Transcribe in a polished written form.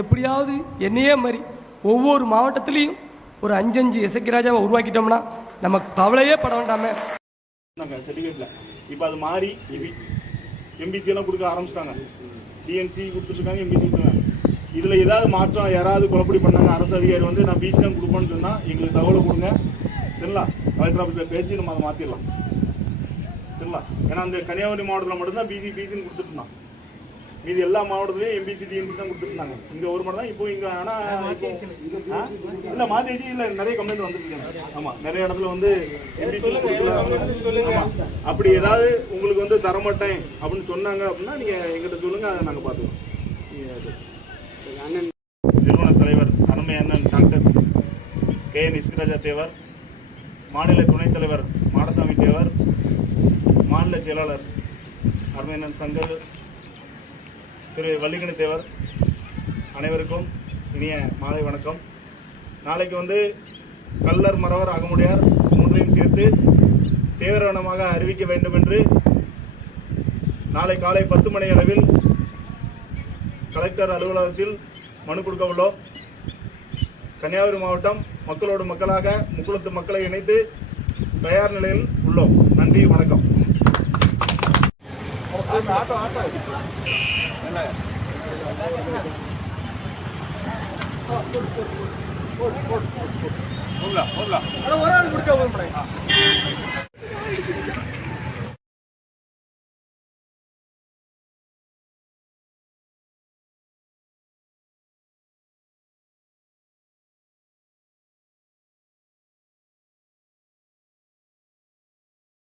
எப்படியாவது என்னையே மாதிரி ஒவ்வொரு மாவட்டத்திலையும் ஒரு 5 எசக்கி ராஜாவை உருவாக்கிட்டோம்னா நமக்கு கவலையே பட வேண்டாமே. சர்டிஃபிகேட்ல இப்போ அது மாறி எம்பிசி எல்லாம் கொடுக்க ஆரம்பிச்சிட்டாங்க. டிஎன்சி கொடுத்துருக்காங்க, எம்பிசி கொடுத்துருக்காங்க. இதுல ஏதாவது மாற்றம், யாராவது குழப்படி பண்ணாங்க அரசு அதிகாரி வந்து நான் பிசி தான் கொடுப்பேன்னு சொன்னா எங்களுக்கு தகவலை கொடுங்க சரிங்களா. கலெக்டர் ஆஃபீஸ்ல பேசி நம்ம அதை மாத்திடலாம் சரிங்களா. ஏன்னா அந்த கன்னியாகுமரி மாவட்டத்தில் மட்டும்தான் பிசின்னு கொடுத்துட்டு இருந்தான். மீது எல்லா மாவட்டத்திலையும் எம்பிசி டிஎன்சி தான் கொடுத்துட்டு இருந்தாங்க. இங்க ஒரு மட்டும் தான் இப்போ இங்க. ஆனா இல்ல மாத்தி இல்ல, நிறைய கம்ப்ளைண்ட் வந்துருக்காங்க. ஆமா, நிறைய இடத்துல வந்து எம்பிசி அப்படி ஏதாவது உங்களுக்கு வந்து தரமாட்டேன் அப்படின்னு சொன்னாங்க அப்படின்னா நீங்க எங்கிட்ட சொல்லுங்க, அதை நாங்க பாத்துக்கோம். நிறுவன தலைவர் அருமை அண்ணன் டாக்டர் KN இஸ்கராஜா தேவர், மாநில துணைத் தலைவர் மாடசாமி தேவர், மாநில செயலாளர் அருமை அண்ணன் சங்கர் திரு வள்ளிக்கணி தேவர், அனைவருக்கும் இனிய மாலை வணக்கம். நாளைக்கு வந்து கள்ளர் மறவர் அகமுடையார் மூன்றையும் சேர்த்து தீவிரமாக அறிவிக்க வேண்டும் என்று நாளை காலை 10 மணி அளவில் கலெக்டர் அலுவலகத்தில் மனு கொடுக்க உள்ளோம். கன்னியாகுமரி மாவட்டம் மக்களோடு மக்களாக முக்குளத்து மக்களை இணைத்து தயார் நிலையில் உள்ளோம். நன்றி, வணக்கம். ஒரு ஆள்